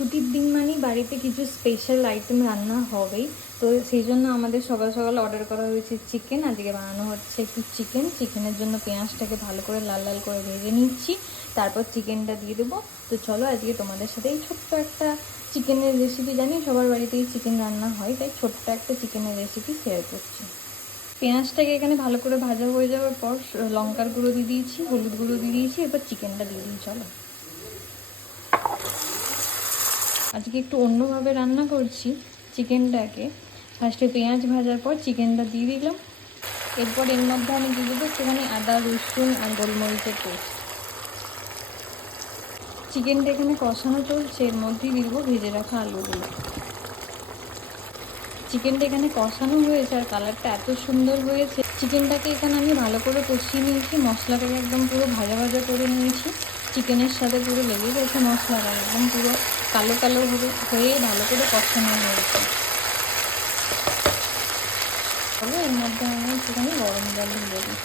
ছুটির দিন মানেই বাড়িতে কিছু স্পেশাল আইটেম রান্না হবেই। তো সেই জন্য আমাদের সকাল সকাল অর্ডার করা হয়েছে চিকেন। আজকে বানানো হচ্ছে একটু চিকেনের জন্য পেঁয়াজটাকে ভালো করে লাল লাল করে ভেজে নিচ্ছি, তারপর চিকেনটা দিয়ে দেবো। তো চলো আজকে তোমাদের সাথে এই ছোট্ট একটা চিকেনের রেসিপি, জানি সবার বাড়িতেই চিকেন রান্না হয়, তাই ছোট্ট একটা চিকেনের রেসিপি শেয়ার করছি। পেঁয়াজটাকে এখানে ভালো করে ভাজা হয়ে যাওয়ার পর লঙ্কার গুঁড়ো দিয়ে দিয়েছি, হলুদ গুঁড়ো দিয়ে দিয়েছি, এবার চিকেনটা দিয়ে দিই। চলো আজকে একটু অন্যভাবে রান্না করছি চিকেনটাকে। ফার্স্টে পেঁয়াজ ভাজার পর চিকেনটা দিয়ে দিলাম, এরপর এর মধ্যে আমি দিয়ে দেবো একটুখানি আদা রসুন আর গোলমরিচের পেস্ট। চিকেনটা এখানে কষানো চলছে, এর মধ্যেই দিয়ে দেবো ভেজে রাখা আলুগুলো। চিকেনটা এখানে কষানো হয়েছে আর কালারটা এত সুন্দর হয়েছে। চিকেনটাকে এখানে আমি ভালো করে কষিয়ে নিয়েছি, মশলাটাকে একদম পুরো ভাজা ভাজা করে নিয়েছি। চিকেনের সাথে পুরো লেগে গেছে মশলাটা, একদম পুরো কালো কালো হয়ে ভালো করে কষানো হয়েছে। তবে এর মধ্যে আমি একটুখানি গরম জল ঢেলে দিই।